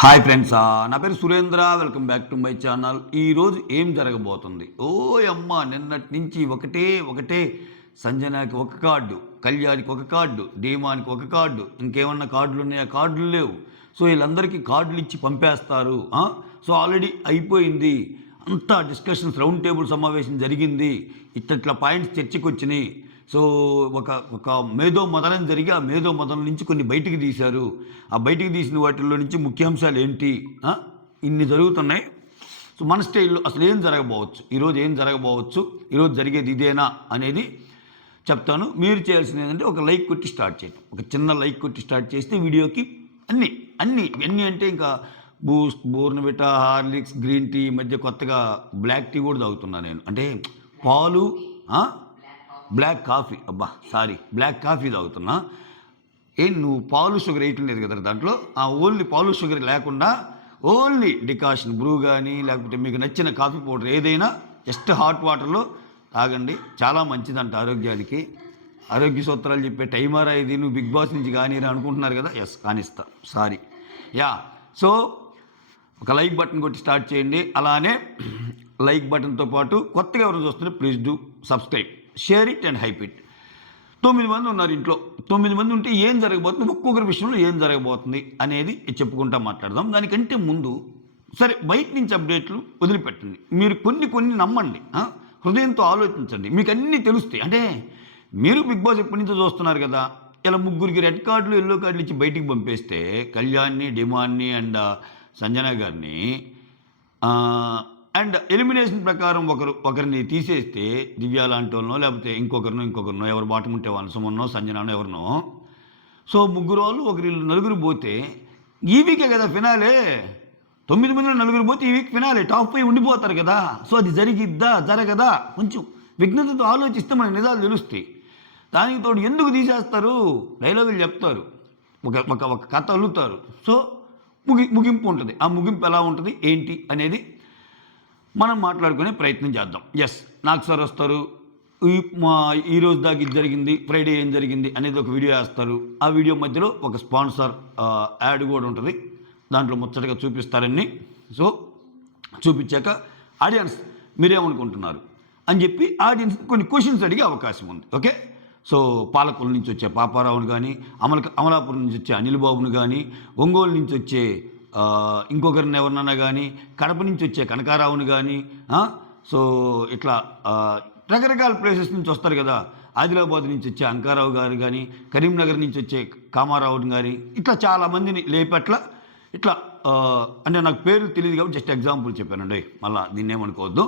Hi friends నా పేరు Surendra welcome back to my channel. ఈరోజు ఏం జరగబోతుంది? ఓ అమ్మ నిన్నటి నుంచి ఒకటే ఒకటే. సంజనాకి ఒక కార్డు కళ్యాణ్కి ఒక కార్డు డీమానికి ఒక కార్డు ఇంకేమన్నా కార్డులు ఉన్నాయా? కార్డులు లేవు. సో వీళ్ళందరికీ కార్డులు ఇచ్చి పంపేస్తారు. సో ఆల్రెడీ అయిపోయింది. అంతా డిస్కషన్స్ రౌండ్ టేబుల్ సమావేశం జరిగింది. ఇట్లా పాయింట్స్ చర్చకు వచ్చినాయి సో ఒక ఒక మేధో మదనం జరిగి ఆ మేధో మదనం నుంచి కొన్ని బయటికి తీశారు. ఆ బయటికి తీసిన వాటిల్లో నుంచి ముఖ్యాంశాలు ఏంటి? ఇన్ని జరుగుతున్నాయి. సో మన స్టైల్లో అసలు ఏం జరగబోవచ్చు? ఈరోజు ఏం జరగబోవచ్చు? ఈరోజు జరిగేది ఇదేనా అనేది చెప్తాను. మీరు చేయాల్సింది ఏంటంటే ఒక లైక్ కొట్టి స్టార్ట్ చేయడం. ఒక చిన్న లైక్ కొట్టి స్టార్ట్ చేస్తే వీడియోకి అన్నీ అన్నీ అన్నీ అంటే ఇంకా Boost Bournvita Horlicks green tea మధ్య కొత్తగా బ్లాక్ టీ కూడా తాగుతున్నా నేను. అంటే పాలు బ్లాక్ కాఫీ అబ్బా సారీ బ్లాక్ కాఫీ తాగుతున్నా. ఏం నువ్వు పాలు షుగర్ వేయటం లేదు కదా దాంట్లో? ఆ ఓన్లీ పాలు షుగర్ లేకుండా ఓన్లీ డికాషన్ బ్రూ కానీ లేకపోతే మీకు నచ్చిన కాఫీ పౌడర్ ఏదైనా జస్ట్ హాట్ వాటర్లో తాగండి. చాలా మంచిదంట ఆరోగ్యానికి. ఆరోగ్య సూత్రాలు చెప్పే టైమరా ఇది నువ్వు బిగ్ బాస్ నుంచి కానీ అనుకుంటున్నారు కదా? ఎస్ కానిస్తా. సారీ యా సో ఒక లైక్ బటన్ కొట్టి స్టార్ట్ చేయండి. అలానే లైక్ బటన్తో పాటు కొత్తగా ఎవరు చూస్తుంటే please do subscribe share it and hype it తొమ్మిది మంది ఉన్నారు ఇంట్లో. తొమ్మిది మంది ఉంటే ఏం జరగబోతుంది? ఒక్కొక్కరి విషయంలో ఏం జరగబోతుంది అనేది చెప్పుకుంటా మాట్లాడదాం. దానికంటే ముందు సరే బయట నుంచి అప్డేట్లు వదిలిపెట్టండి. మీరు కొన్ని కొన్ని నమ్మండి. హృదయంతో ఆలోచించండి. మీకు అన్నీ తెలుస్తాయి. అంటే మీరు బిగ్ బాస్ ఎప్పటి నుంచో చూస్తున్నారు కదా. ఇలా ముగ్గురికి రెడ్ కార్డులు ఎల్లో కార్డులు ఇచ్చి బయటికి పంపేస్తే కళ్యాణ్ని డిమాన్ని అండ్ సంజన గారిని అండ్ ఎలిమినేషన్ ప్రకారం ఒకరు ఒకరిని తీసేస్తే దివ్య లాంటి వాళ్ళనో లేకపోతే ఇంకొకరినో ఇంకొకరినో ఎవరు బాటం ఉంటే వాళ్ళు సుమన్నో సంజనానో ఎవరినో. సో ముగ్గురు వాళ్ళు ఒకరి నలుగురు పోతే ఈ వీకే కదా ఫినాలే తొమ్మిది మందిలో నలుగురు పోతే ఈ వీక్ ఫినాలే టాప్ ఫైవ్ ఉండిపోతారు కదా. సో అది జరిగిద్దా జరగదా? కొంచెం విఘ్నతతో ఆలోచిస్తే మనకు నిజాలు తెలుస్తాయి. దానికి తోడు ఎందుకు తీసేస్తారు? డైలాగులు చెప్తారు. ఒక ఒక ఒక కథ అల్లుతారు. సో ముగి ముగింపు ఉంటుంది. ఆ ముగింపు ఎలా ఉంటుంది? ఏంటి అనేది మనం మాట్లాడుకునే ప్రయత్నం చేద్దాం. ఎస్ నాకు సార్ వస్తారు. ఈ మా ఈ రోజు దాకా ఇది జరిగింది ఫ్రైడే ఏం జరిగింది అనేది ఒక వీడియో వేస్తారు. ఆ వీడియో మధ్యలో ఒక స్పాన్సర్ యాడ్ కూడా ఉంటుంది. దాంట్లో ముచ్చటగా చూపిస్తారని సో చూపించాక ఆడియన్స్ మీరేమనుకుంటున్నారు? అని చెప్పి ఆడియన్స్ కొన్ని క్వశ్చన్స్ అడిగే అవకాశం ఉంది. ఓకే సో పాలకుల నుంచి వచ్చే పాపారావుని కానీ అమల అమలాపురం నుంచి వచ్చే అనిల్ బాబుని కానీ ఒంగోలు నుంచి వచ్చే ఇంకొకరిని ఎవరినన్నా కానీ కడప నుంచి వచ్చే కనకారావుని కానీ సో ఇట్లా రకరకాల ప్లేసెస్ నుంచి వస్తారు కదా. ఆదిలాబాద్ నుంచి వచ్చే అంకారావు గారు కానీ కరీంనగర్ నుంచి వచ్చే కామారావుని కానీ ఇట్లా చాలామందిని లేపట్ల ఇట్లా అంటే నాకు పేరు తెలియదు కాబట్టి జస్ట్ ఎగ్జాంపుల్ చెప్పానండి. మళ్ళీ దీన్ని ఏమనుకోవద్దు.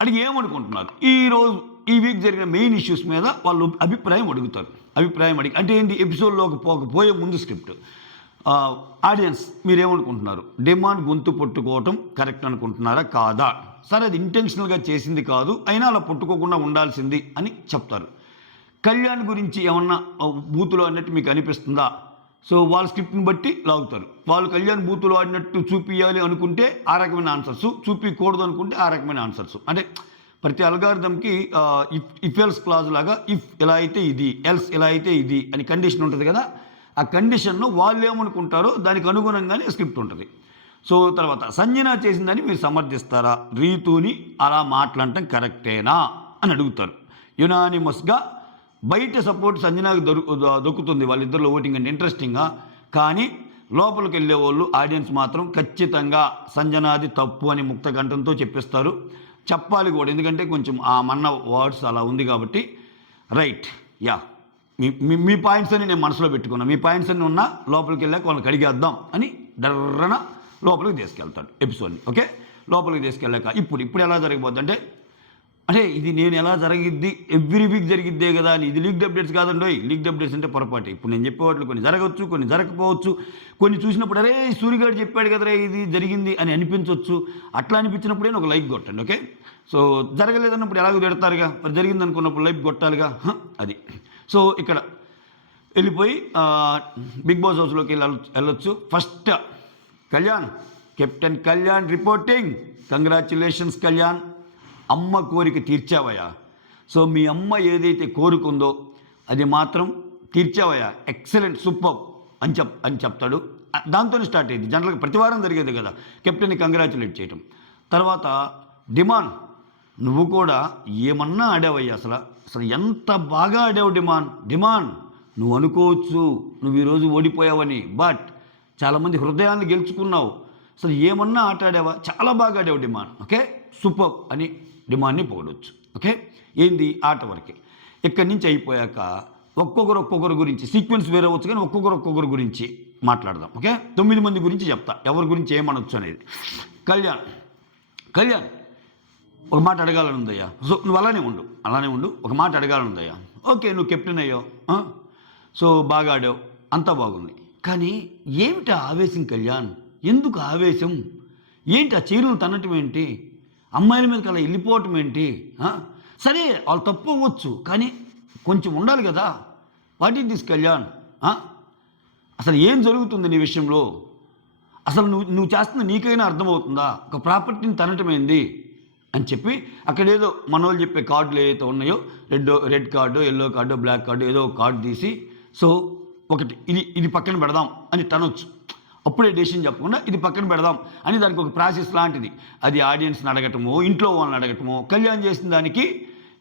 అడిగి ఏమనుకుంటున్నారు? ఈ రోజు ఈ వీక్ జరిగిన మెయిన్ ఇష్యూస్ మీద వాళ్ళు అభిప్రాయం అడుగుతారు. అభిప్రాయం అడిగి అంటే ఏంటి? ఎపిసోడ్లోకి పోకపోయే ముందు స్క్రిప్ట్ ఆడియన్స్ మీరేమనుకుంటున్నారు? డిమాండ్ గొంతు పట్టుకోవటం కరెక్ట్ అనుకుంటున్నారా? కాదా? సరే అది ఇంటెన్షనల్గా చేసింది కాదు అయినా అలా పట్టుకోకుండా ఉండాల్సింది అని చెప్తారు. కళ్యాణ్ గురించి ఏమన్నా బూతులు అన్నట్టు మీకు అనిపిస్తుందా? సో వాళ్ళ స్క్రిప్ట్ని బట్టి లాగుతారు. వాళ్ళు కళ్యాణ్ బూతులు ఆడినట్టు చూపించాలి అనుకుంటే ఆ రకమైన ఆన్సర్స్ చూపించకూడదు అనుకుంటే ఆ రకమైన ఆన్సర్స్ అంటే ప్రతి అల్గారిథంకి ఇఫ్ ఇఫ్ ఎల్స్ క్లాజ్ లాగా ఇఫ్ ఇలా అయితే ఇది ఎల్స్ ఇలా అయితే ఇది అని కండిషన్ ఉంటుంది కదా? ఆ కండిషన్ను వాళ్ళు ఏమనుకుంటారో దానికి అనుగుణంగానే స్క్రిప్ట్ ఉంటుంది. సో తర్వాత సంజన చేసిందని మీరు సమర్థిస్తారా? రీతుని అలా మాట్లాడటం కరెక్టేనా? అని అడుగుతారు. యునానిమస్గా బయట సపోర్ట్ సంజనాకి దొరు దొక్కుతుంది వాళ్ళిద్దరిలో ఓటింగ్ అంటే ఇంట్రెస్టింగ్గా కానీ లోపలికి వెళ్ళే వాళ్ళు ఆడియన్స్ మాత్రం ఖచ్చితంగా సంజనాది తప్పు అని ముక్త కంఠంతో చెప్పిస్తారు. చెప్పాలి కూడా. ఎందుకంటే కొంచెం ఆ మన్న వర్డ్స్ అలా ఉంది కాబట్టి. రైట్. యా. మీ మీ- పాయింట్స్ అని నేను మనసులో పెట్టుకున్నా. మీ పాయింట్స్ అన్ని ఉన్నా లోపలికి వెళ్ళాక వాళ్ళని కడిగేద్దాం అని డర్రన లోపలికి తీసుకెళ్తాడు ఎపిసోడ్ని. ఓకే? లోపలికి తీసుకెళ్ళాక ఇప్పుడు ఇప్పుడు ఎలా జరిగిపోద్ది అంటే అంటే ఇది నేను ఎలా జరిగిద్ది? ఎవ్రీ వీక్ జరిగిద్దే కదా అని. ఇది లీక్ అప్డేట్స్ కాదండి లీక్ అప్డేట్స్ అంటే పొరపాటు. ఇప్పుడు నేను చెప్పేవాళ్ళు కొన్ని జరగవచ్చు కొన్ని జరగకపోవచ్చు. కొన్ని చూసినప్పుడు అరే సూర్యగాడు చెప్పాడు కదరే ఇది జరిగింది అని అనిపించవచ్చు అట్లా అనిపించినప్పుడే ఒక లైక్ కొట్టండి ఓకే? సో జరగలేదన్నప్పుడు ఎలాగో పెడతారుగా మరి జరిగింది అనుకున్నప్పుడు లైక్ కొట్టాలిగా? అది. సో ఇక్కడ వెళ్ళిపోయి బిగ్ బాస్ హౌస్లోకి వెళ్ళ వెళ్ళొచ్చు. First Kalyan captain Kalyan reporting. Congratulations Kalyan. అమ్మ కోరిక తీర్చావయ్యా. సో మీ అమ్మ ఏదైతే కోరుకుందో అది మాత్రం తీర్చావయ్యా. ఎక్సలెంట్ సూపర్ అని చెప్ అని చెప్తాడు. దాంతోనే స్టార్ట్ అయ్యింది జనరల్గా ప్రతివారం జరిగేది కదా. కెప్టెన్ని కంగ్రాచులేట్ చేయటం. తర్వాత డిమాండ్ నువ్వు కూడా ఏమన్నా ఆడావయ్యా అసలు? అసలు ఎంత బాగా ఆడావు డిమాండ్ డిమాండ్ నువ్వు అనుకోవచ్చు నువ్వు ఈరోజు ఓడిపోయావని బట్ చాలామంది హృదయాన్ని గెలుచుకున్నావు. అసలు ఏమన్నా ఆట ఆడావా? చాలా బాగా ఆడావు డిమాండ్ ఓకే? సూపర్ అని డిమాండ్ని పొగడొచ్చు. ఓకే? ఏంది? ఆట వరకే. ఇక్కడి నుంచి అయిపోయాక ఒక్కొక్కరు ఒక్కొక్కరు గురించి సీక్వెన్స్ వేరే వచ్చు కానీ ఒక్కొక్కరు ఒక్కొక్కరు గురించి మాట్లాడదాం. ఓకే? తొమ్మిది మంది గురించి చెప్తా. ఎవరి గురించి ఏమనొచ్చు అనేది. కళ్యాణ్. కళ్యాణ్. ఒక మాట అడగాలనుందయ్యా. సో నువ్వు అలానే ఉండు. అలానే ఉండు. ఒక మాట అడగాలని ఉందయ్యా ఓకే నువ్వు కెప్టెన్ అయ్యావు. సో బాగా ఆడావు. అంతా బాగుంది. కానీ ఏమిటి ఆవేశం కళ్యాణ్? ఎందుకు ఆవేశం? ఏంటి ఆ చీరలు తనటం ఏంటి? అమ్మాయిల మీదకి అలా వెళ్ళిపోవటం ఏంటి? సరే వాళ్ళు తప్పు అవ్వచ్చు. కానీ కొంచెం ఉండాలి కదా. What is this Kalyan? అసలు ఏం జరుగుతుంది నీ విషయంలో? అసలు నువ్వు నువ్వు చేస్తున్న నీకైనా అర్థమవుతుందా? ఒక ప్రాపర్టీని తనటమైంది అని చెప్పి అక్కడ ఏదో మన వాళ్ళు చెప్పే కార్డులు ఏదైతే ఉన్నాయో red red card yellow card black card ఏదో ఒక కార్డు తీసి సో ఒకటి ఇది ఇది పక్కన పెడదాం అని తనొచ్చు. అప్పుడే డెసిషన్ చెప్పకుండా ఇది పక్కన పెడదాం అని దానికి ఒక ప్రాసెస్ లాంటిది. అది ఆడియన్స్ని అడగటమో ఇంట్లో వాళ్ళని అడగటమో కళ్యాణ్ చేసిన దానికి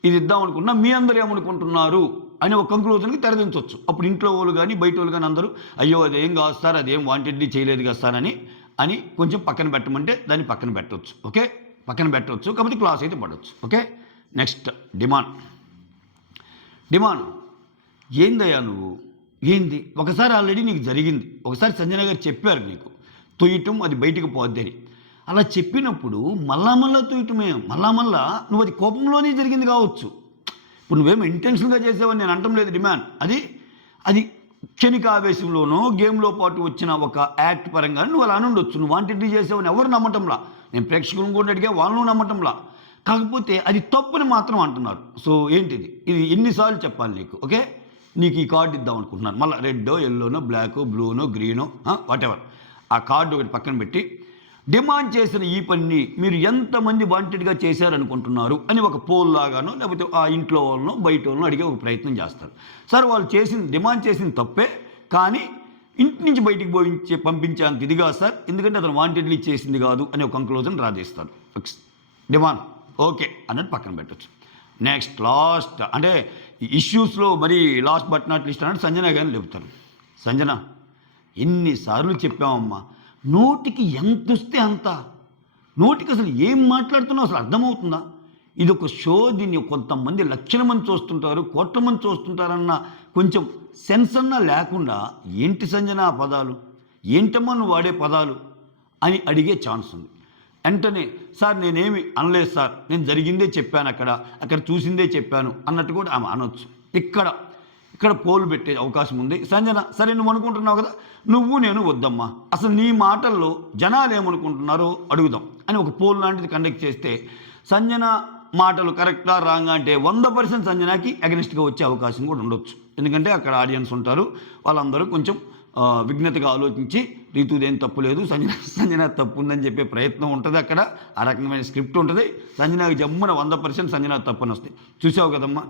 ఇది ఇద్దాం అనుకున్నా మీ అందరూ ఏమనుకుంటున్నారు అని ఒక కంక్లూజన్కి తెరదించవచ్చు అప్పుడు ఇంట్లో వాళ్ళు కానీ బయట వాళ్ళు కానీ అందరూ అయ్యో అదేం కాదు సార్ అదేం వాంటెడ్లీ చేయలేదు కదా సార్ అని అని కొంచెం పక్కన పెట్టమంటే దాన్ని పక్కన పెట్టవచ్చు ఓకే? పక్కన పెట్టవచ్చు కాకపోతే క్లాస్ అయితే పడవచ్చు. ఓకే? Next demand. డిమాండ్. ఏందయ్యా నువ్వు? ఏంది? ఒకసారి ఆల్రెడీ నీకు జరిగింది. ఒకసారి సంజన గారు చెప్పారు నీకు. తొయ్యటం అది బయటికి పోద్ది అని. అలా చెప్పినప్పుడు మళ్ళా మళ్ళా తొయ్యటమే. మళ్ళా మళ్ళా నువ్వు అది కోపంలోనే జరిగింది కావచ్చు. ఇప్పుడు నువ్వేమో ఇంటెన్షన్గా చేసావని నేను అంటం లేదు డిమాండ్. అది అది క్షణిక ఆవేశంలోనో గేమ్లో పాటు వచ్చిన ఒక యాక్ట్ పరంగా నువ్వు అలా ఉండొచ్చు. నువ్వు వాంటెడ్లీ చేసావని ఎవరు నమ్మటంలా? నేను ప్రేక్షకులను కూడా అడిగా వాళ్ళను నమ్మటంలా. కాకపోతే అది తప్పుని మాత్రం అంటున్నారు. సో ఏంటిది? ఇది ఎన్నిసార్లు చెప్పాలి నీకు ఓకే? నీకు ఈ కార్డు ఇద్దాం అనుకుంటున్నాను. మళ్ళీ రెడ్డో ఎల్లోనో బ్లాక్ బ్లూనో గ్రీనో వాటెవర్ ఆ కార్డు ఒకటి పక్కన పెట్టి డిమాండ్ చేసిన ఈ పనిని మీరు ఎంతమంది వాంటెడ్గా చేశారనుకుంటున్నారు? అని ఒక పోల్ లాగానో లేకపోతే ఆ ఇంట్లో వాళ్ళనో బయట వాళ్ళనో అడిగే ఒక ప్రయత్నం చేస్తారు. సార్ వాళ్ళు చేసిన డిమాండ్ చేసిన తప్పే కానీ ఇంటి నుంచి బయటికి పోయించే పంపించేంత ఇది కాదు సార్. ఎందుకంటే అతను వాంటెడ్లీ చేసింది కాదు అని ఒక కంక్లూజన్ రాజేస్తారు డిమాండ్. ఓకే. అన్నట్టు పక్కన పెట్టచ్చు. నెక్స్ట్ లాస్ట్ అంటే ఇష్యూస్లో మరి లాస్ట్ బట్ నాట్ లిస్ట్ అన్నట్టు సంజన గారిని చెబుతారు సంజన ఎన్నిసార్లు చెప్పామమ్మా నోటికి ఎంత వస్తే అంత? నోటికి అసలు ఏం మాట్లాడుతున్నావు? అసలు అర్థమవుతుందా? ఇది ఒక షో దీన్ని కొంతమంది లక్షల మంది చూస్తుంటారు కోట్ల మంది చూస్తుంటారన్న కొంచెం సెన్స్ అన్నా లేకుండా ఏంటి సంజన ఆ పదాలు? ఏంటమ్మా నువ్వు వాడే పదాలు? అని అడిగే ఛాన్స్ ఉంది. వెంటనే సార్ నేనేమి అనలేదు సార్. నేను జరిగిందే చెప్పాను అక్కడ. అక్కడ చూసిందే చెప్పాను అన్నట్టు కూడా ఆమె అనొచ్చు. ఇక్కడ ఇక్కడ పోలు పెట్టే అవకాశం ఉంది. సంజన సరే నువ్వు అనుకుంటున్నావు కదా? నువ్వు నేను వద్దమ్మా. అసలు నీ మాటల్లో జనాలు ఏమనుకుంటున్నారో అడుగుదాం అని ఒక పోల్ లాంటిది కండక్ట్ చేస్తే సంజన మాటలు కరెక్టా రాంగ్ అంటే వంద పర్సెంట్ సంజనాకి అగెనిస్ట్గా వచ్చే అవకాశం కూడా ఉండొచ్చు. ఎందుకంటే అక్కడ ఆడియన్స్ ఉంటారు వాళ్ళందరూ కొంచెం విఘ్నతగా ఆలోచించి రీతుదేం తప్పు లేదు సంజన సంజన తప్పు ఉందని చెప్పే ప్రయత్నం ఉంటుంది అక్కడ. ఆ రకమైన స్క్రిప్ట్ ఉంటుంది. సంజనాకి జమ్మున వంద పర్సెంట్ సంజన తప్పు అని వస్తాయి. చూసావు కదమ్మా?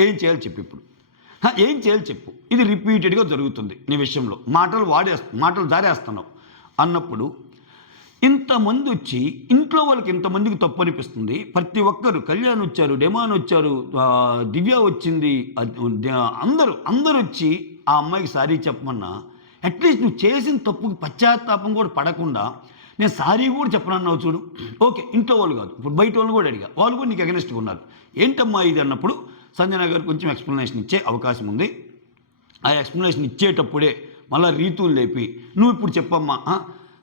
ఏం చేయాలి చెప్పు ఇప్పుడు. ఏం చేయాలి చెప్పు? ఇది రిపీటెడ్గా జరుగుతుంది నీ విషయంలో. మాటలు వాడేస్తా మాటలు జారేస్తున్నావు. అన్నప్పుడు ఇంతమంది వచ్చి ఇంట్లో వాళ్ళకి ఇంతమందికి తప్పు అనిపిస్తుంది ప్రతి ఒక్కరు కళ్యాణ్ వచ్చారు డెమాన్ వచ్చారు దివ్య వచ్చింది అందరూ అందరూ వచ్చి ఆ అమ్మాయికి సారీ చెప్పమన్నా అట్లీస్ట్ నువ్వు చేసిన తప్పుకి పశ్చాత్తాపం కూడా పడకుండా నేను సారీ కూడా చెప్పనన్నావు చూడు. ఓకే ఇంట్లో వాళ్ళు కాదు. ఇప్పుడు బయట వాళ్ళు కూడా అడిగా. వాళ్ళు కూడా నీకు అగెనిస్ట్గా ఉన్నారు. ఏంటమ్మా ఇది అన్నప్పుడు సంజన గారు కొంచెం ఎక్స్ప్లెనేషన్ ఇచ్చే అవకాశం ఉంది. ఆ ఎక్స్ప్లెనేషన్ ఇచ్చేటప్పుడే మళ్ళీ రీతులు లేపి నువ్వు ఇప్పుడు చెప్పమ్మా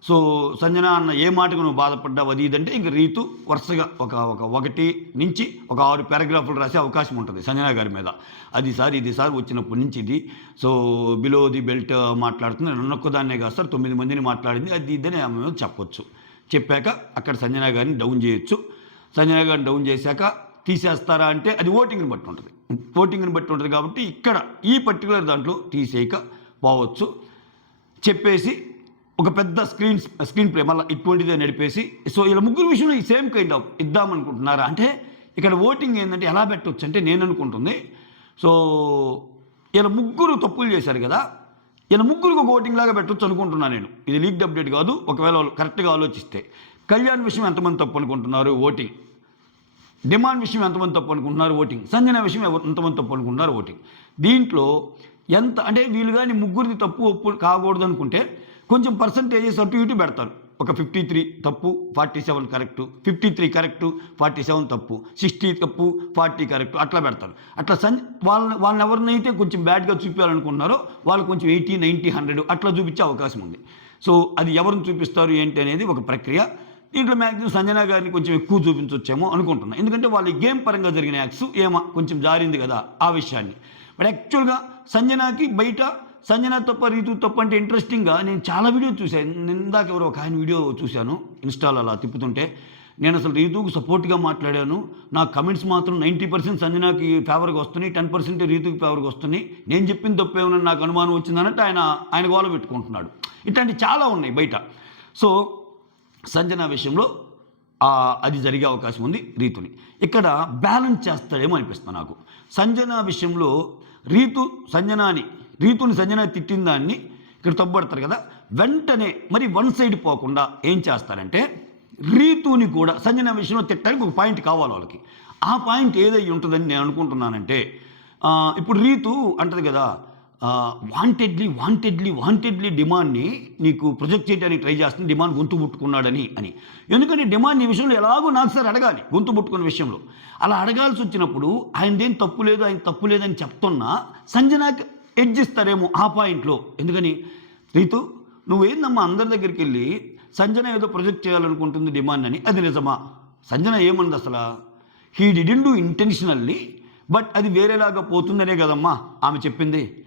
సో సంజన అన్న ఏ మాటకు నువ్వు బాధపడ్డావు అది ఇదంటే ఇంక రీతు వరుసగా ఒక ఒక ఒకటి నుంచి ఒక ఆరు పారాగ్రాఫ్లు రాసే అవకాశం ఉంటుంది సంజన గారి మీద. అది సార్ ఇది సార్ వచ్చినప్పటి నుంచి ఇది. సో బిలో ది బెల్ట్ మాట్లాడుతుంది. నన్ను ఒక్కదాన్నే కాదు సార్ తొమ్మిది మందిని మాట్లాడింది. అది ఇదని ఆమె మీద చెప్పొచ్చు. చెప్పాక అక్కడ సంజన గారిని డౌన్ చేయొచ్చు. సంజన గారిని డౌన్ చేశాక తీసేస్తారా అంటే అది ఓటింగ్ని బట్టి ఉంటుంది. ఓటింగ్ని బట్టి ఉంటుంది కాబట్టి ఇక్కడ ఈ పర్టికులర్ దాంట్లో తీసేయక పోవచ్చు. చెప్పేసి ఒక పెద్ద స్క్రీన్ స్క్రీన్ ప్లే మళ్ళీ ఇటువంటిదే నడిపేసి సో ఇలా ముగ్గురు విషయంలో ఈ సేమ్ కైండ్ ఆఫ్ ఇద్దామనుకుంటున్నారా? అంటే ఇక్కడ ఓటింగ్ ఏంటంటే ఎలా పెట్టవచ్చు అంటే నేను అనుకుంటుంది. సో ఇలా ముగ్గురు తప్పులు చేశారు కదా ఇలా ముగ్గురికి ఒక ఓటింగ్ లాగా పెట్టవచ్చు అనుకుంటున్నాను నేను. ఇది లీక్డ్ అప్డేట్ కాదు ఒకవేళ కరెక్ట్గా ఆలోచిస్తే. కళ్యాణ్ విషయం ఎంతమంది తప్పు అనుకుంటున్నారు? ఓటింగ్ డిమాండ్ విషయం ఎంతమంది తప్పు అనుకుంటున్నారు? ఓటింగ్ సంజన విషయం ఎంతమంది తప్పు అనుకుంటున్నారు? ఓటింగ్ దీంట్లో ఎంత అంటే వీళ్ళు కానీ ముగ్గురిది తప్పు ఒప్పు కాకూడదు అనుకుంటే కొంచెం పర్సంటేజెస్ అటు ఇటు పెడతారు. ఒక ఫిఫ్టీ త్రీ తప్పు forty seven correct fifty three correct forty seven తప్పు సిక్స్టీ తప్పు ఫార్టీ కరెక్టు అట్లా పెడతారు. అట్లా సన్ వాళ్ళని వాళ్ళని ఎవరినైతే కొంచెం బ్యాడ్గా చూపించాలనుకున్నారో వాళ్ళు కొంచెం ఎయిటీ నైంటీ హండ్రెడ్ అట్లా చూపించే అవకాశం ఉంది. సో అది ఎవరిని చూపిస్తారు ఏంటి అనేది ఒక ప్రక్రియ. దీంట్లో మ్యాక్సిమం సంజన గారిని కొంచెం ఎక్కువ చూపించవచ్చేమో అనుకుంటున్నాను ఎందుకంటే వాళ్ళ గేమ్ పరంగా జరిగిన యాక్స్ ఏమో కొంచెం జారింది కదా ఆ విషయాన్ని. బట్ యాక్చువల్గా సంజనాకి బయట సంజన తప్ప రీతు తప్ప అంటే ఇంట్రెస్టింగ్గా నేను చాలా వీడియో చూశాను నిందాక ఎవరో ఒక ఆయన వీడియో చూశాను ఇన్స్టాల్ అలా తిప్పుతుంటే. నేను అసలు రీతుకు సపోర్ట్గా మాట్లాడాను. నా కమెంట్స్ మాత్రం నైంటీ పర్సెంట్ సంజనాకి ఫేవర్గా వస్తున్నాయి టెన్ పర్సెంట్ రీతుకి ఫేవర్గా వస్తున్నాయి. నేను చెప్పిన తప్పేమన్నా నాకు అనుమానం వచ్చిందన్నట్టు ఆయన ఆయన గోల పెట్టుకుంటున్నాడు. ఇట్లాంటి చాలా ఉన్నాయి బయట. సో సంజన విషయంలో అది జరిగే అవకాశం ఉంది రీతుని. ఇక్కడ బ్యాలెన్స్ చేస్తాడేమో అనిపిస్తుంది నాకు. సంజన విషయంలో రీతు సంజనాని రీతుని సంజన తిట్టిన దాన్ని ఇక్కడ తప్పుపడతారు కదా. వెంటనే మరి వన్ సైడ్ పోకుండా ఏం చేస్తారంటే రీతుని కూడా సంజన విషయంలో తిట్టడానికి ఒక పాయింట్ కావాలి వాళ్ళకి. ఆ పాయింట్ ఏదై ఉంటుందని నేను అనుకుంటున్నానంటే ఇప్పుడు రీతు అంటది కదా వాంటెడ్లీ వాంటెడ్లీ వాంటెడ్లీ డిమాండ్ని నీకు ప్రొజెక్ట్ చేయడానికి ట్రై చేస్తుంది డిమాండ్ గొంతు పుట్టుకున్నాడని అని. ఎందుకంటే డిమాండ్ ఈ విషయంలో ఎలాగో నాకు సార్ అడగాలి గొంతు పుట్టుకున్న విషయంలో. అలా అడగాల్సి వచ్చినప్పుడు ఆయనదేం తప్పు లేదు ఆయన తప్పు లేదని చెప్తున్నా సంజనాకి ఎడ్జ్ ఇస్తారేమో ఆ పాయింట్లో. ఎందుకని? రీతు నువ్వేందమ్మా అందరి దగ్గరికి వెళ్ళి సంజన ఏదో ప్రొజెక్ట్ చేయాలనుకుంటుంది డిమాండ్ అని అది నిజమా? సంజన ఏమంది అసలు? He didn't do intentionally but అది వేరేలాగా పోతుందనే కదమ్మా ఆమె చెప్పింది.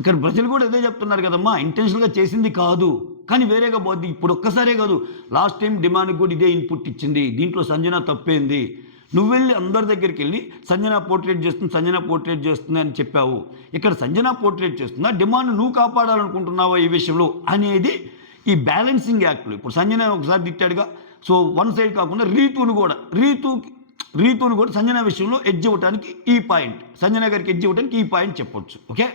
ఇక్కడ ప్రజలు కూడా అదే చెప్తున్నారు కదమ్మా ఇంటెన్షనల్గా చేసింది కాదు. కానీ వేరేగా పోద్ది ఇప్పుడు ఒక్కసారే కాదు. లాస్ట్ టైం డిమాండ్కి కూడా ఇదే ఇన్పుట్ ఇచ్చింది. దీంట్లో సంజన తప్పేంది? నువ్వు వెళ్ళి అందరి దగ్గరికి వెళ్ళి సంజన పోర్ట్రేట్ చేస్తుంది సంజన పోర్ట్రేట్ చేస్తుంది అని చెప్పావు. ఇక్కడ సంజన పోర్ట్రేట్ చేస్తుందా? డిమాండ్ నువ్వు కాపాడాలనుకుంటున్నావా ఈ విషయంలో అనేది ఈ బ్యాలెన్సింగ్ యాక్ట్లు. ఇప్పుడు సంజన ఒకసారి తిట్టాడుగా. సో వన్ సైడ్ కాకుండా రీతును కూడా రీతు రీతును కూడా సంజన విషయంలో ఎడ్జ్ ఇవ్వడానికి ఈ పాయింట్. సంజన గారికి ఎడ్జ్ ఇవ్వడానికి ఈ పాయింట్ చెప్పొచ్చు. ఓకే?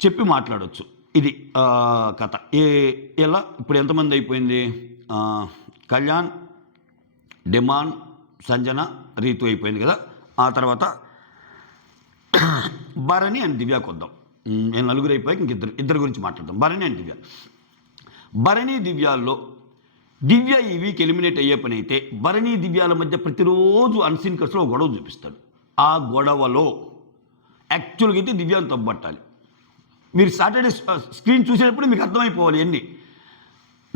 చెప్పి మాట్లాడవచ్చు ఇది కథ. ఏ ఎలా? ఇప్పుడు ఎంతమంది అయిపోయింది? కళ్యాణ్ డిమాండ్ సంజన రీతు అయిపోయింది కదా. ఆ తర్వాత భరణి అండ్ దివ్యాకి వద్దాం నేను నలుగురు అయిపోయాక ఇంక ఇద్దరు ఇద్దరు గురించి మాట్లాడదాం. భరణి అండ్ దివ్య. భరణి దివ్యాల్లో దివ్య ఈ వీక్ ఎలిమినేట్ అయ్యే పని అయితే భరణి దివ్యాల మధ్య ప్రతిరోజు అన్సీన్ కట్స్లో ఒక గొడవ చూపిస్తాడు. ఆ గొడవలో యాక్చువల్గా అయితే దివ్యాన్ని తప్పబట్టాలి మీరు సాటర్డే స్క్రీన్ చూసేటప్పుడు మీకు అర్థమైపోవాలి ఎన్ని.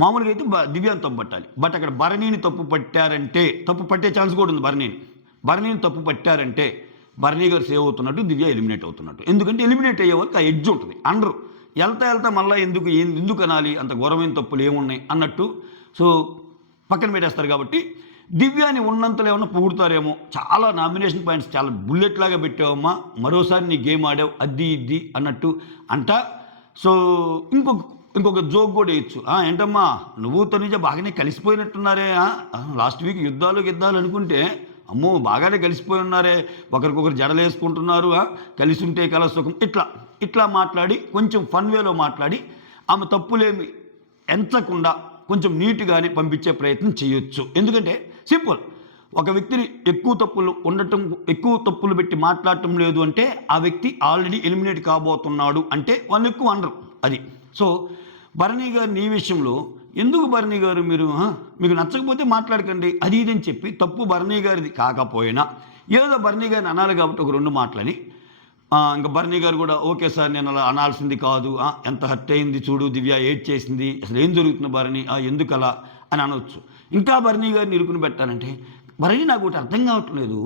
మామూలుగా అయితే బ- దివ్యాన్ని తప్పు పట్టాలి. బట్ అక్కడ భరణిని తప్పు పట్టారంటే తప్పు పట్టే ఛాన్స్ కూడా ఉంది భరణిని. భరణిని తప్పు పట్టారంటే భరణి గారు సేవ్ అవుతున్నట్టు దివ్య ఎలిమినేట్ అవుతున్నట్టు. ఎందుకంటే ఎలిమినేట్ అయ్యే వరకు ఆ ఎడ్జ్ ఉంటుంది. అండరు వెళ్తా వెళ్తా మళ్ళీ ఎందుకు ఏం- ఎందుకు అనాలి? అంత ఘోరమైన తప్పులు ఏమున్నాయి? అన్నట్టు. సో పక్కన పెట్టేస్తారు కాబట్టి దివ్యాని ఉన్నంతలో ఏమన్నా పొగుడతారేమో? చాలా నామినేషన్ పాయింట్స్ చాలా బుల్లెట్ లాగా పెట్టావమ్మా. మరోసారి నీ గేమ్ ఆడావు. అద్ది ఇద్ది అన్నట్టు అంట. సో ఇంకొక ఇంకొక జోక్ కూడా వేయచ్చు. ఏంటమ్మా నువ్వు తనుజ బాగానే కలిసిపోయినట్టున్నారే లాస్ట్ వీక్ యుద్ధాలు గిద్దాలు అనుకుంటే అమ్మో బాగానే కలిసిపోయి ఉన్నారే ఒకరికొకరు జడలేసుకుంటున్నారు కలిసి ఉంటే కల సుఖం. ఇట్లా ఇట్లా మాట్లాడి కొంచెం ఫన్ వేలో మాట్లాడి ఆమె తప్పులేమి ఎంచకుండా కొంచెం నీట్గానే పంపించే ప్రయత్నం చేయొచ్చు. ఎందుకంటే సింపుల్. ఒక వ్యక్తిని ఎక్కువ తప్పులు ఉండటం ఎక్కువ తప్పులు పెట్టి మాట్లాడటం లేదు అంటే ఆ వ్యక్తి ఆల్రెడీ ఎలిమినేట్ కాబోతున్నాడు అంటే వాళ్ళు ఎక్కువ అనరు అది. సో భరణి గారు నీ విషయంలో ఎందుకు భరణి గారు మీరు మీకు నచ్చకపోతే మాట్లాడకండి అది ఇది అని చెప్పి తప్పు భరణి గారిది కాకపోయినా ఏదో భరణి గారిని అనాలి కాబట్టి ఒక రెండు మాటలని ఇంకా భరణి గారు కూడా ఓకే సార్ నేను అలా అనాల్సింది కాదు ఎంత హర్ట్ అయింది చూడు దివ్య ఏడ్ చేసింది అసలు ఏం జరుగుతుంది భరణి ఆ, ఎందుకు అలా అని అనవచ్చు ఇంకా భరణి గారిని ఇరుకుని పెట్టాలంటే భరణి నాకు ఒకటి అర్థం కావట్లేదు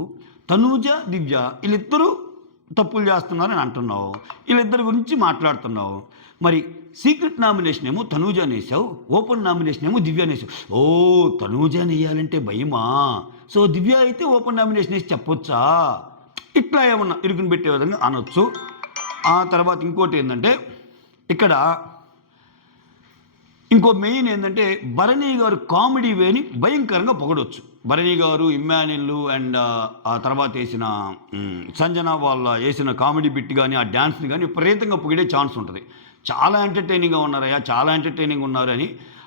తనూజ దివ్య వీళ్ళిద్దరూ తప్పులు చేస్తున్నారని అంటున్నావు. వీళ్ళిద్దరి గురించి మాట్లాడుతున్నావు. మరి సీక్రెట్ నామినేషన్ ఏమో తనూజ వేసావు ఓపెన్ నామినేషన్ ఏమో దివ్య వేసావు. ఓ తనూజ వేయాలంటే భయమా? సో దివ్య అయితే ఓపెన్ నామినేషన్ వేసి చెప్పొచ్చా? ఇట్లా ఏమన్నా ఇరుకుని పెట్టే విధంగా అనొచ్చు. ఆ తర్వాత ఇంకోటి ఏంటంటే ఇక్కడ ఇంకో మెయిన్ ఏంటంటే భరణి గారు కామెడీ వేని భయంకరంగా పొగడొచ్చు. భరణి గారు ఇమ్మానిల్లు అండ్ ఆ తర్వాత వేసిన సంజన వాళ్ళ వేసిన కామెడీ బిట్ కానీ ఆ డ్యాన్స్ని కానీ విపరీతంగా పొగిడే ఛాన్స్ ఉంటుంది. చాలా ఎంటర్టైనింగ్గా ఉన్నారయ్యా చాలా ఎంటర్టైనింగ్ ఉన్నారని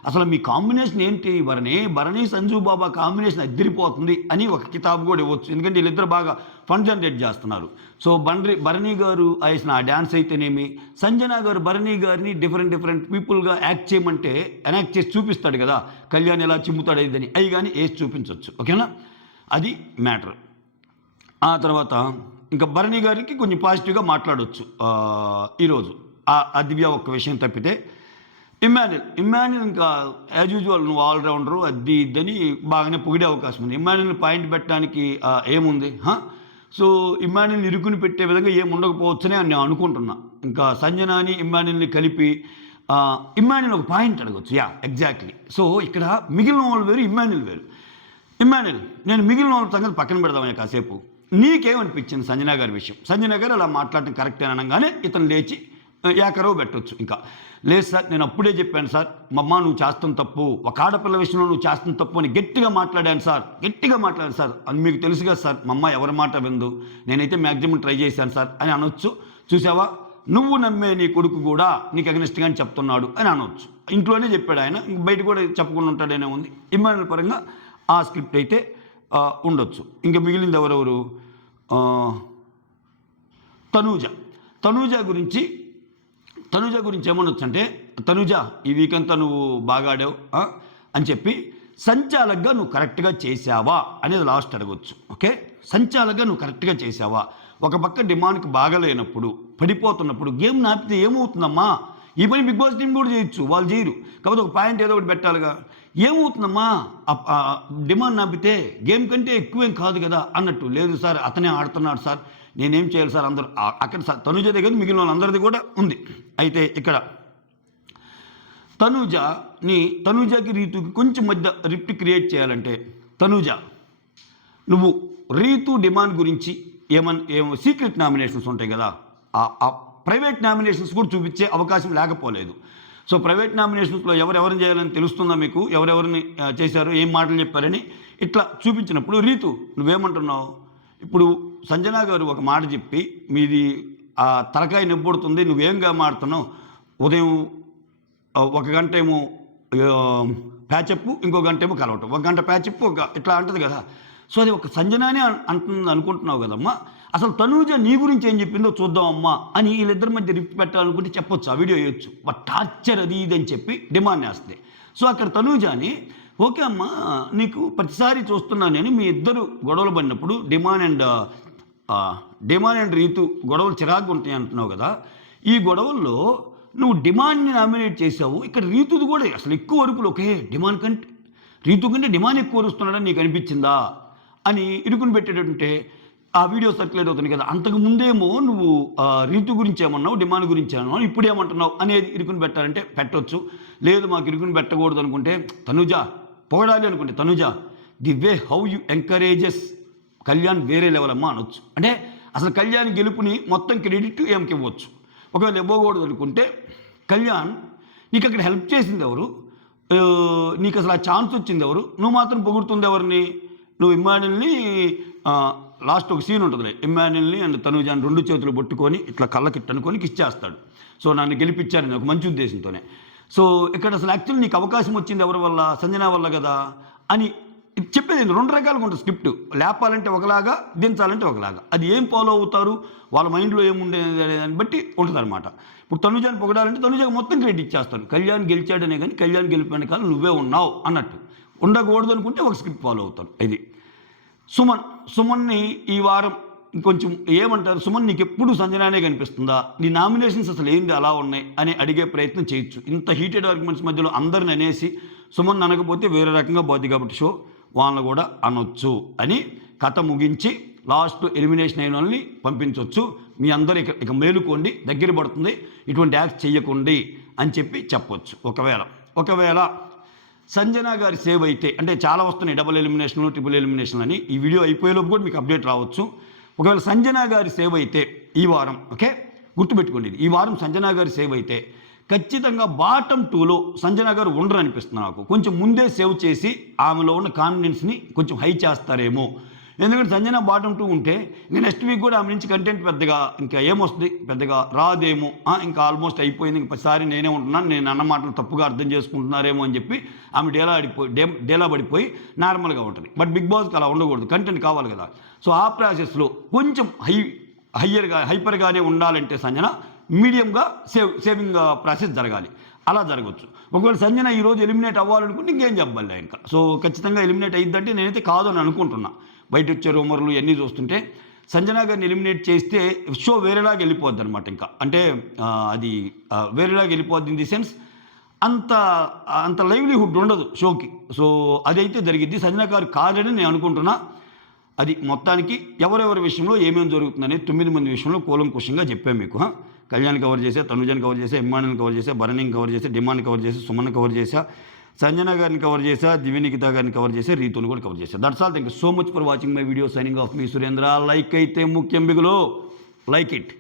అసలు మీ కాంబినేషన్ ఏంటి? భరణి భరణి సంజు బాబా కాంబినేషన్ అద్దరిపోతుంది అని ఒక కితాబు కూడా ఇవ్వచ్చు. ఎందుకంటే వీళ్ళిద్దరు బాగా ఫండ్ జనరేట్ చేస్తున్నారు. సో బండ్రి భరణి గారు వేసిన ఆ డ్యాన్స్ అయితేనేమి సంజన గారు భరణి గారిని డిఫరెంట్ డిఫరెంట్ పీపుల్గా యాక్ట్ చేయమంటే ఎనాక్ట్ చేసి చూపిస్తాడు కదా. కళ్యాణ్ ఎలా చిమ్ముతాడు ఇదని అవి కానీ వేసి చూపించవచ్చు ఓకేనా? అది మ్యాటర్ ఆ తర్వాత ఇంకా భరణి గారికి కొంచెం పాజిటివ్గా మాట్లాడవచ్చు ఈరోజు ఆ ఆ దివ్య ఒక్క విషయం తప్పితే ఇమాన్యుల్ ఇమాన్యుల్ ఇంకా యాజ్ యూజువల్ నువ్వు ఆల్రౌండరు అది ఇద్దని బాగానే పొగిడే అవకాశం ఉంది. ఇమ్మాన్యుల్ పాయింట్ పెట్టడానికి ఏముంది? సో ఇమ్మాన్యుల్ ఇరుకుని పెట్టే విధంగా ఏమి ఉండకపోవచ్చనే నేను అనుకుంటున్నా. ఇంకా సంజనాని ఇమాన్యుల్ని కలిపి ఇమాన్యుల్ ఒక పాయింట్ అడగచ్చు. యా ఎగ్జాక్ట్లీ సో ఇక్కడ మిగిలిన వాళ్ళు వేరు ఇమాన్యుల్ వేరు. ఇమాన్యుల్ నేను మిగిలిన వాళ్ళ సంగతి పక్కన పెడదామని కాసేపు. నీకేమనిపించింది సంజనా గారి విషయం? సంజనా గారు అలా మాట్లాడటం కరెక్ట్ అనగానే ఇతను లేచి ఏకరవు పెట్టొచ్చు ఇంకా. లేదు సార్ నేను అప్పుడే చెప్పాను సార్ మమ్మ నువ్వు చేస్తాం తప్పు ఒక ఆడపిల్ల విషయంలో నువ్వు చేస్తాం తప్పు అని గట్టిగా మాట్లాడాను సార్. గట్టిగా మాట్లాడాను సార్. అని మీకు తెలుసు కదా సార్ మా అమ్మ ఎవరి మాట విందు నేనైతే మ్యాక్సిమం ట్రై చేశాను సార్ అని అనొచ్చు. చూసావా? నువ్వు నమ్మే నీ కొడుకు కూడా నీకు అగ్నిస్ట్గానే చెప్తున్నాడు అని అనొచ్చు. ఇంట్లోనే చెప్పాడు ఆయన ఇంక బయట కూడా చెప్పకుండా ఉంటాడనే ఉంది. ఇమానుల పరంగా ఆ స్క్రిప్ట్ అయితే ఉండొచ్చు. ఇంకా మిగిలింది ఎవరెవరు? తనూజ. తనూజ గురించి తనుజ గురించి ఏమనొచ్చు అంటే తనుజ ఈ వీక్ నువ్వు బాగా ఆడావు అని చెప్పి సంచాలకగా నువ్వు కరెక్ట్గా చేసావా అనేది లాస్ట్ అడగొచ్చు ఓకే? సంచాలకగా నువ్వు కరెక్ట్గా చేసావా ఒక పక్క డిమాండ్కి బాగలేనప్పుడు పడిపోతున్నప్పుడు గేమ్ నాపితే ఏమవుతుందమ్మా? ఈ పని బిగ్ బాస్ టీం కూడా చేయొచ్చు వాళ్ళు చేయరు. కాకపోతే ఒక పాయింట్ ఏదో ఒకటి పెట్టాలిగా. ఏమవుతుందమ్మా? డిమాండ్ నాపితే గేమ్ కంటే ఎక్కువేం కాదు కదా అన్నట్టు. లేదు సార్ అతనే ఆడుతున్నాడు సార్. నేనేం చేయాలి సార్? అందరూ అక్కడ సార్ తనుజ దగ్గర మిగిలిన వాళ్ళందరిది కూడా ఉంది. అయితే ఇక్కడ తనుజని తనుజకి రీతుకి కొంచెం మధ్య రిప్ట్ క్రియేట్ చేయాలంటే తనుజ నువ్వు రీతు డిమాండ్ గురించి ఏమన్ ఏమో సీక్రెట్ నామినేషన్స్ ఉంటాయి కదా ఆ- ప్రైవేట్ నామినేషన్స్ కూడా చూపించే అవకాశం లేకపోలేదు. సో ప్రైవేట్ నామినేషన్స్లో ఎవరెవరిని చేయాలని తెలుస్తుందా మీకు? ఎవరెవరిని చేశారు? ఏం మాటలు చెప్పారని ఇట్లా చూపించినప్పుడు రీతు నువ్వేమంటున్నావు? ఇప్పుడు సంజనా గారు ఒక మాట చెప్పి మీది ఆ తలకాయ నిబ్బుడుతుంది నువ్వేంగా మాడుతున్నావు ఉదయం ఒక గంట ఏమో ప్యాచప్ ఇంకో గంట ఏమో కలవటం. ఒక గంట ప్యాచప్ ఒక ఇట్లా అంటది కదా. సో అది ఒక సంజనానే అంటుంది అనుకుంటున్నావు కదమ్మా. అసలు తనూజ నీ గురించి ఏం చెప్పిందో చూద్దామమ్మా అని వీళ్ళిద్దరి మధ్య రిప్ పెట్టాలనుకుంటే చెప్పొచ్చు ఆ వీడియో వేయొచ్చు. బట్ టార్చర్ అది ఇది అని చెప్పి డిమాండ్ వేస్తుంది సో అక్కడ తనూజాని ఓకే అమ్మా నీకు ప్రతిసారి చూస్తున్నానని నేను మీ ఇద్దరు గొడవలు పడినప్పుడు demand and demand and Ritu గొడవలు చిరాకు ఉంటాయి అంటున్నావు కదా. ఈ గొడవల్లో నువ్వు డిమాండ్ని నామినేట్ చేసావు ఇక్కడ రీతుది కూడా అసలు ఎక్కువ అరుపులు. ఒకే డిమాండ్ కంటే రీతు కంటే డిమాండ్ ఎక్కువ వరుస్తున్నాడని నీకు అనిపించిందా? అని ఇరుకుని పెట్టేటంటే ఆ వీడియో సర్క్యులేట్ అవుతుంది కదా. అంతకు ముందేమో నువ్వు ఆ, రీతు గురించి ఏమన్నావు డిమాండ్ గురించి ఏమన్నావు ఇప్పుడు ఏమంటున్నావు అనేది ఇరుకుని పెట్టాలంటే పెట్టొచ్చు. లేదు మాకు ఇరుకుని పెట్టకూడదు అనుకుంటే తనుజ పొగడాలి అనుకుంటే Tanuja the way how you encourages Kalyan వేరే లెవెల్ అమ్మ అనొచ్చు. అంటే అసలు కళ్యాణ్ గెలుపుని మొత్తం క్రెడిట్ ఏమికి ఇవ్వచ్చు. ఒకవేళ ఇవ్వకూడదు అనుకుంటే కళ్యాణ్ నీకు అక్కడ హెల్ప్ చేసింది ఎవరు? నీకు అసలు ఆ ఛాన్స్ వచ్చింది ఎవరు? నువ్వు మాత్రం పొగుడుతుంది ఎవరిని? నువ్వు ఇమ్మాన్యుల్ని లాస్ట్ ఒక సీన్ ఉంటుంది ఇమ్మాన్యుల్ని అండ్ తనుజాన్ రెండు చేతులు పట్టుకొని ఇట్లా కళ్ళకి అనుకొని కిస్ చేస్తాడు. సో నన్ను గెలిపించారని ఒక మంచి ఉద్దేశంతోనే. సో ఇక్కడ అసలు యాక్చువల్లీ నీకు అవకాశం వచ్చింది ఎవరి వల్ల? సంజన వల్ల కదా? అని చెప్పేది రెండు రకాలుగా ఉంటుంది స్క్రిప్ట్. లేపాలంటే ఒకలాగా దించాలంటే ఒకలాగా. అది ఏం ఫాలో అవుతారు? వాళ్ళ మైండ్లో ఏముండేది దాన్ని బట్టి ఉంటుందన్నమాట. ఇప్పుడు తనుజాని పొగడాలంటే తనుజాకి మొత్తం క్రెడిట్ ఇచ్చేస్తాను కళ్యాణ్ గెలిచాడనే కానీ కళ్యాణ్ గెలిపిన కాలం నువ్వే ఉన్నావు అన్నట్టు. ఉండకూడదు అనుకుంటే ఒక స్క్రిప్ట్ ఫాలో అవుతాను ఇది. సుమన్ సుమన్ని ఈ వారం కొంచెం ఏమంటారు? సుమన్ నీకు ఎప్పుడు సంజనానే కనిపిస్తుందా? నీ నామినేషన్స్ అసలు ఏంది? అలా ఉన్నాయి అని అడిగే ప్రయత్నం చేయొచ్చు. ఇంత హీటెడ్ ఆర్గ్యుమెంట్స్ మధ్యలో అందరిని అనేసి సుమన్ అనకపోతే వేరే రకంగా పోద్ది కాబట్టి షో. వాళ్ళని కూడా అనొచ్చు అని కథ ముగించి లాస్ట్ ఎలిమినేషన్ అయిన వాళ్ళని పంపించవచ్చు మీ అందరూ ఇక ఇక మేలుకోండి దగ్గర పడుతుంది ఇటువంటి యాక్ట్ చేయకండి అని చెప్పి చెప్పొచ్చు. ఒకవేళ ఒకవేళ సంజన గారి సేవ్ అయితే అంటే చాలా వస్తున్నాయి డబుల్ ఎలిమినేషన్ ట్రిపుల్ ఎలిమినేషన్ అని. ఈ వీడియో అయిపోయేలోపు కూడా మీకు అప్డేట్ రావచ్చు. ఒకవేళ సంజన గారి సేవ్ అయితే ఈ వారం ఓకే? గుర్తుపెట్టుకోండి ఈ వారం సంజన గారి సేవ్ అయితే ఖచ్చితంగా బాటమ్ టూలో సంజన గారు ఉండరు అనిపిస్తుంది నాకు. కొంచెం ముందే సేవ్ చేసి ఆమెలో ఉన్న కాన్ఫిడెన్స్ని కొంచెం హై చేస్తారేమో. ఎందుకంటే సంజన బాటం టూ ఉంటే ఇంకా నెక్స్ట్ వీక్ కూడా ఆమె నుంచి కంటెంట్ పెద్దగా ఇంకా ఏమొస్తుంది? పెద్దగా రాదేమో. ఇంకా ఆల్మోస్ట్ అయిపోయింది. ఇంకా ప్రతిసారి నేనే ఉంటున్నాను నేను అన్న మాటలు తప్పుగా అర్థం చేసుకుంటున్నారేమో అని చెప్పి ఆమె డేలా ఆడిపోయి డే డేలా పడిపోయి నార్మల్గా ఉంటుంది. బట్ బిగ్ బాస్కి అలా ఉండకూడదు. కంటెంట్ కావాలి కదా. సో ఆ ప్రాసెస్లో కొంచెం హై హయ్యర్గా హైపర్గానే ఉండాలంటే సంజన మీడియంగా సేవ్ సేవింగ్ ప్రాసెస్ జరగాలి. అలా జరగవచ్చు ఒకవేళ సంజన ఈరోజు ఎలిమినేట్ అవ్వాలనుకుంటే ఇంకేం చెప్పాలి ఇంకా? సో ఖచ్చితంగా ఎలిమినేట్ అయ్యిద్దంటే నేనైతే కాదు అని అనుకుంటున్నా. బయట వచ్చే రూమర్లు ఇవన్నీ చూస్తుంటే సంజన గారిని ఎలిమినేట్ చేస్తే షో వేరేలాగా వెళ్ళిపోద్ది అనమాట ఇంకా. అంటే అది వేరేలాగా వెళ్ళిపోద్ది ఇన్ ది సెన్స్ అంత అంత లైవ్లీహుడ్ ఉండదు షోకి. సో అదైతే జరిగిద్ది. సంజన గారు కాదని నేను అనుకుంటున్నా. అది మొత్తానికి ఎవరెవరి విషయంలో ఏమేమి జరుగుతుందనేది తొమ్మిది మంది విషయంలో కూలంకుషంగా చెప్పాను మీకు కళ్యాణ్ కవర్ చేసా తనుజాన్ని కవర్ చేసా ఇమ్మానిని కవర్ చేసా భరణిని కవర్ చేసే డిమాండ్ కవర్ చేసి సుమన్ కవర్ చేసా సంజన గారిని కవర్ చేసా దివ్యనికిత గారిని కవర్ చేసే రీతుని కూడా కవర్ చేసా. That's all thank you so much for watching my video signing off me Surendra. Like అయితే ముఖ్యం బిగులో. Like it